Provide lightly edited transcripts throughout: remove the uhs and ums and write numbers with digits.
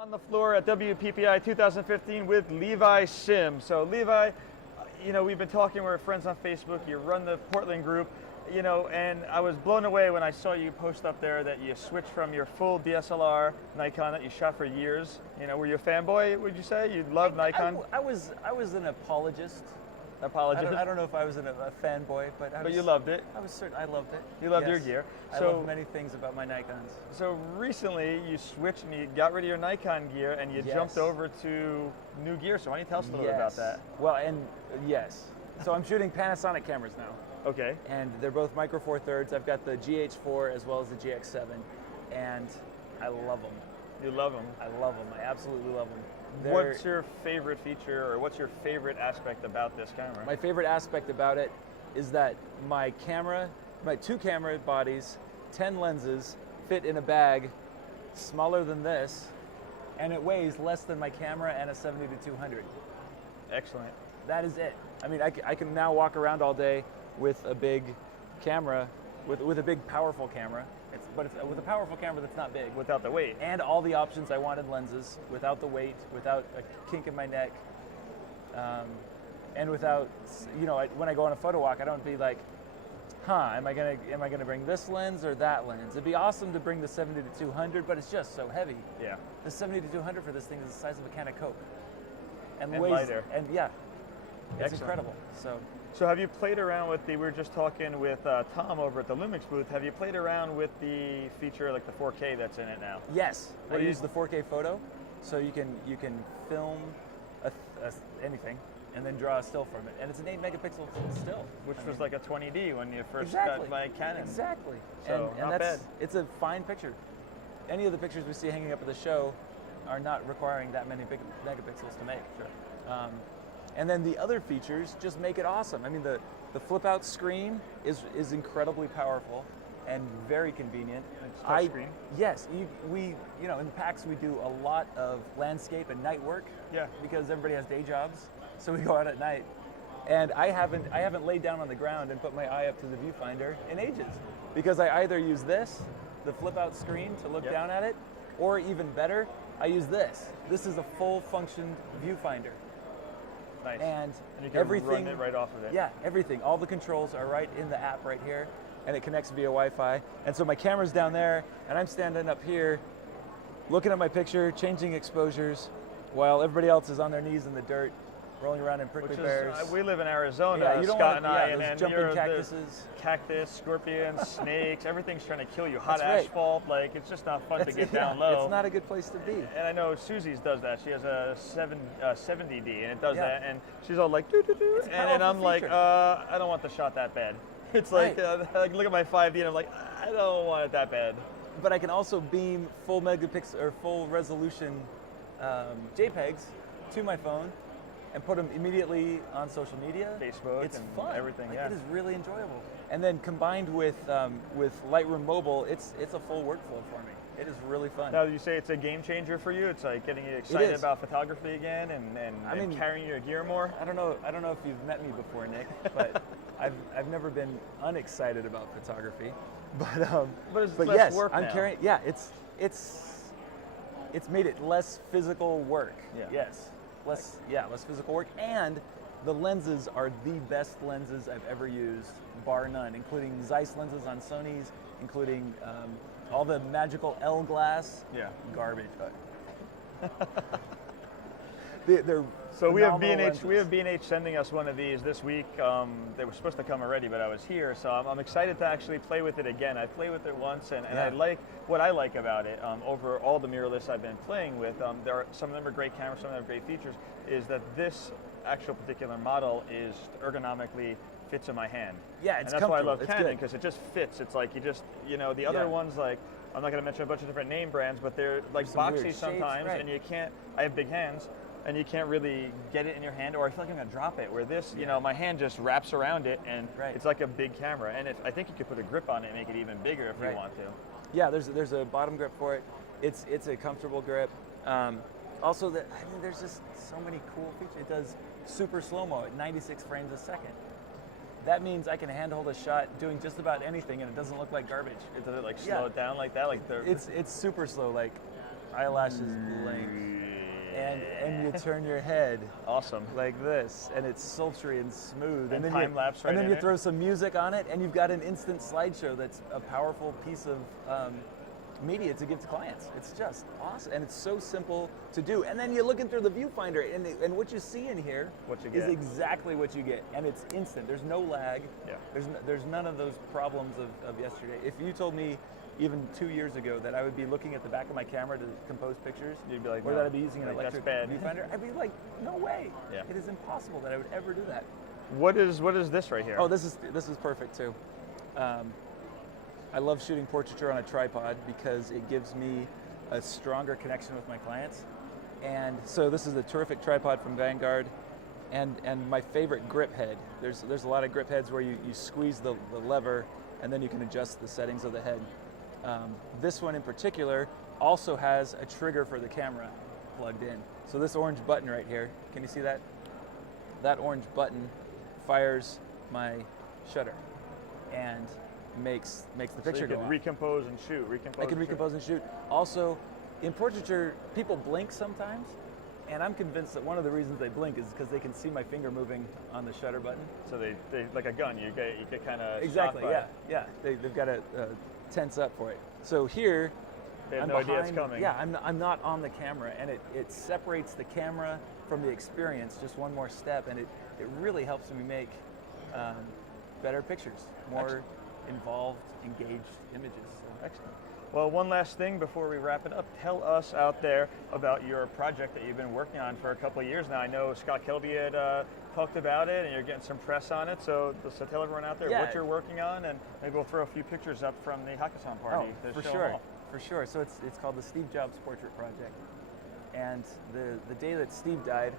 On the floor at WPPI 2015 with Levi Sim. So Levi, we've been talking, we're friends on Facebook, you run the Portland group, and I was blown away when I saw you post up there that you switched from your full DSLR Nikon that you shot for years. Were you a fanboy, would you say? You love Nikon? I was an apologist. Apologist? I don't know if I was a fanboy, but you loved it? I loved it. You loved your gear. I love many things about my Nikons. So recently you switched and you got rid of your Nikon gear and you jumped over to new gear. So why don't you tell us a little bit about that? Well, yes. So I'm shooting Panasonic cameras now. Okay. And they're both Micro Four Thirds. I've got the GH4 as well as the GX7, and I love them. You love them? I love them. I absolutely love them. What's your favorite feature, or what's your favorite aspect about this camera? My favorite aspect about it is that my two camera bodies, 10 lenses, fit in a bag smaller than this, and it weighs less than my camera and a 70-200. Excellent. That is it. I mean, I can now walk around all day with a big camera, with a big powerful camera. But it's with a powerful camera that's not big. Without the weight. And all the options I wanted lenses, without the weight, without a kink in my neck, and without, when I go on a photo walk, I don't be like, am I gonna bring this lens or that lens? It'd be awesome to bring the 70-200, but it's just so heavy. Yeah. The 70-200 for this thing is the size of a can of Coke. And weighs, lighter. And yeah, it's incredible. So have you played around with we were just talking with Tom over at the Lumix booth, have you played around with the feature, like the 4K that's in it now? Yes, I use the 4K photo, so you can film anything and then draw a still from it. And it's an 8 megapixel still. Which was like a 20D when you first got my Canon. Exactly. So not bad. It's a fine picture. Any of the pictures we see hanging up at the show are not requiring that many big megapixels to make. Sure. And then the other features just make it awesome. I mean, the flip out screen is incredibly powerful and very convenient. It's touch screen. Yes, in PAX we do a lot of landscape and night work. Yeah. Because everybody has day jobs, so we go out at night. And I haven't laid down on the ground and put my eye up to the viewfinder in ages, because I either use the flip out screen to look down at it, or even better, I use this. This is a full function viewfinder. Nice. And you can run it right off of it. Yeah, everything. All the controls are right in the app right here, and it connects via Wi-Fi. And so my camera's down there, and I'm standing up here, looking at my picture, changing exposures, while everybody else is on their knees in the dirt, rolling around in prickly pears. We live in Arizona, yeah, Scott and I, and jumping cactuses. Cactus, scorpions, snakes, everything's trying to kill you. Hot That's asphalt, it's just not fun to get down low. It's not a good place to be. And I know Susie's does that. She has a 70D, and it does that, and she's all like, doo-doo-doo, and I'm like, I don't want the shot that bad. It's like, look at my 5D, and I'm like, I don't want it that bad. But I can also beam full megapixel or full resolution JPEGs to my phone and put them immediately on social media. Facebook, it's and fun. Everything. It is really enjoyable. And then combined with Lightroom Mobile, it's a full workflow for me. It is really fun. Now, you say it's a game changer for you? It's like getting you excited about photography again and carrying your gear more? I don't know if you've met me before, Nick, but I've never been unexcited about photography. But it's less yes, work I'm now. carrying. Yeah, it's made it less physical work. Yeah. Yes. Less physical work, and the lenses are the best lenses I've ever used, bar none, including Zeiss lenses on Sony's, including all the magical L glass. Yeah. Garbage. They're so we have B&H. lenses. We have B&H sending us one of these this week. They were supposed to come already, but I was here, so I'm excited to actually play with it again. I played with it once, and I like what I like about it. Over all the mirrorless I've been playing with, some of them are great cameras, some of them have great features. Is that this actual particular model is ergonomically fits in my hand? Yeah, it's and that's why I love it's Canon, because it just fits. It's like the other ones, like, I'm not going to mention a bunch of different name brands, but they're like boxy sometimes, and you can't. I have big hands, and you can't really get it in your hand, or I feel like I'm going to drop it. Where this, my hand just wraps around it, and it's like a big camera. And I think you could put a grip on it and make it even bigger if you want to. Yeah, there's a bottom grip for it. It's a comfortable grip. Also, there's just so many cool features. It does super slow-mo at 96 frames a second. That means I can handhold a shot doing just about anything, and it doesn't look like garbage. Does it slow it down like that? It's super slow. Like eyelashes blink, and you turn your head Awesome. like this, and it's sultry and smooth. And then time lapse right And then in you it. throw some music on it, and you've got an instant slideshow that's a powerful piece of media to give to clients. It's just awesome, and it's so simple to do. And then you're looking through the viewfinder, and what you see in here What you is get. exactly what you get, and it's instant. There's no lag. Yeah. There's none of those problems of yesterday. If you told me even 2 years ago that I would be looking at the back of my camera to compose pictures, You'd be like, or no, that I'd be using an like, electric that's bad. viewfinder, I'd be like, no way. Yeah. It is impossible that I would ever do that. What is this right here? Oh, this is perfect too. I love shooting portraiture on a tripod because it gives me a stronger connection with my clients. And so this is a terrific tripod from Vanguard, and my favorite grip head. There's a lot of grip heads where you squeeze the lever and then you can adjust the settings of the head. This one in particular also has a trigger for the camera plugged in. So this orange button right here, can you see that? That orange button fires my shutter and makes the picture so you go can off. recompose and shoot. I can recompose and shoot. Also, in portraiture, people blink sometimes, and I'm convinced that one of the reasons they blink is because they can see my finger moving on the shutter button. So they like a gun. You get kind of Exactly. Yeah. They've got to tense up for it. So here, They have I'm no idea it's behind- coming. Yeah, I'm not on the camera, and it separates the camera from the experience just one more step, and it really helps me make better pictures, more Excellent. involved, engaged images. So. Excellent. Well, one last thing before we wrap it up. Tell us out there about your project that you've been working on for a couple of years now. I know Scott Kelby had talked about it, and you're getting some press on it. So tell everyone out there Yeah. what you're working on, and maybe we'll throw a few pictures up from the Hackathon party. Oh, to for show sure, them all. for sure. So it's called the Steve Jobs Portrait Project, and the day that Steve died,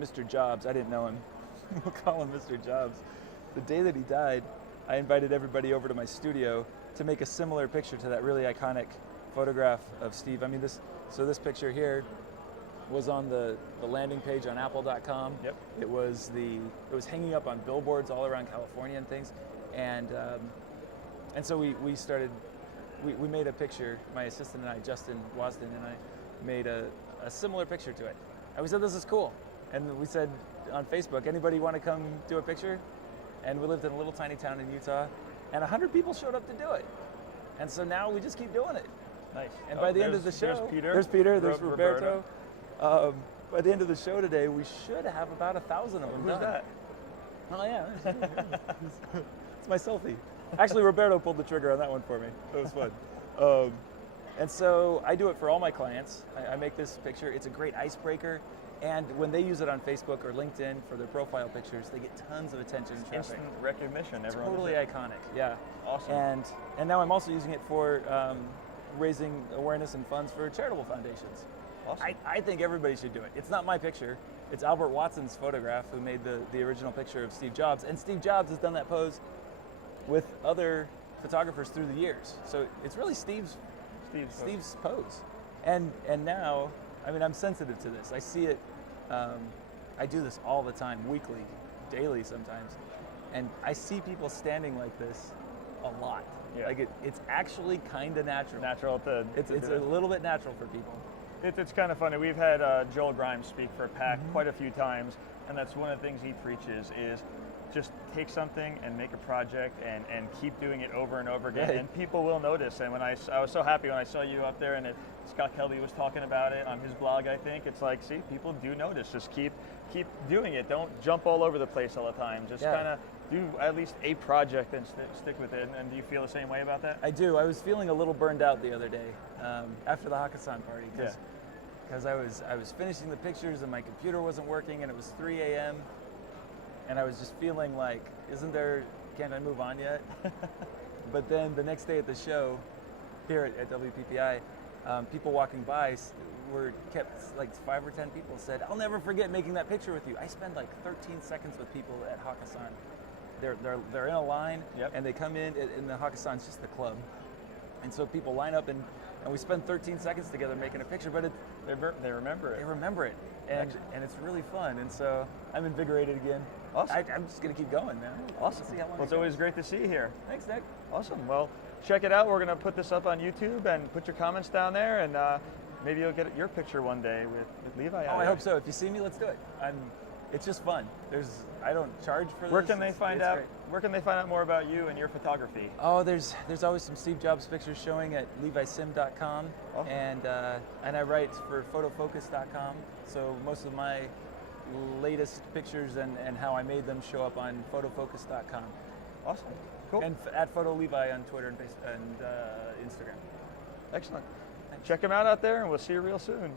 Mr. Jobs, I didn't know him. We'll call him Mr. Jobs. The day that he died, I invited everybody over to my studio to make a similar picture to that really iconic photograph of Steve. I mean, this picture here was on the landing page on Apple.com. Yep. It was hanging up on billboards all around California and things, and so we made a picture. My assistant and I, Justin Wasden, and I made a similar picture to it. And we said, this is cool. And we said on Facebook, anybody want to come do a picture? And we lived in a little tiny town in Utah, and 100 people showed up to do it. And so now we just keep doing it. Nice. And by the end of the show, there's Peter, there's Roberto. By the end of the show today, we should have about 1,000 of them Who's done. that? Oh yeah, it's my selfie. Actually, Roberto pulled the trigger on that one for me. It was fun. And so I do it for all my clients. I make this picture. It's a great icebreaker. And when they use it on Facebook or LinkedIn for their profile pictures, they get tons of attention and traffic. Instant recognition. Everyone. Totally iconic. Yeah. Awesome. And now I'm also using it for raising awareness and funds for charitable foundations. Awesome. I think everybody should do it. It's not my picture. It's Albert Watson's photograph, who made the original picture of Steve Jobs. And Steve Jobs has done that pose with other photographers through the years. So it's really Steve's pose. And now, I mean, I'm sensitive to this. I see it. I do this all the time, weekly, daily sometimes. And I see people standing like this a lot. Yeah. Like it's actually kind of natural. It's do a it. little bit natural for people. It's kind of funny. We've had Joel Grimes speak for PAC quite a few times, and that's one of the things he preaches is just take something and make a project and keep doing it over and over again, Right. and people will notice. And when I was so happy when I saw you up there, and Scott Kelby was talking about it on his blog, I think. It's like, see, people do notice. Just keep doing it. Don't jump all over the place all the time. Just kind of do at least a project and stick with it. And do you feel the same way about that? I do. I was feeling a little burned out the other day after the Hackathon party because I was finishing the pictures and my computer wasn't working, and it was 3 a.m. and I was just feeling like, can't I move on yet? But then the next day at the show here at WPPI, people walking by kept like 5 or 10 people said, "I'll never forget making that picture with you." I spend like 13 seconds with people at Hackathon. They're in a line, Yep. and they come in, and the Hackathon's just the club. And so people line up, and and we spend 13 seconds together making a picture, but They remember they it. remember it, and it's really fun, and so I'm invigorated again. Awesome. I'm just gonna keep going, man. Awesome. See how long Well, it's it always goes. great to see you here. Thanks, Nick. Awesome. Well, check it out. We're going to put this up on YouTube and put your comments down there, and maybe you'll get your picture one day with Levi. Oh, I hope so. If you see me, let's do it. It's just fun. I don't charge for this. Where can they find It's out? great. Where can they find out more about you and your photography? Oh, there's always some Steve Jobs pictures showing at levisim.com, Oh. and I write for photofocus.com. So most of my latest pictures and how I made them show up on photofocus.com. Awesome. Cool. And at PhotoLevi on Twitter and Instagram. Excellent. Check them out there, and we'll see you real soon.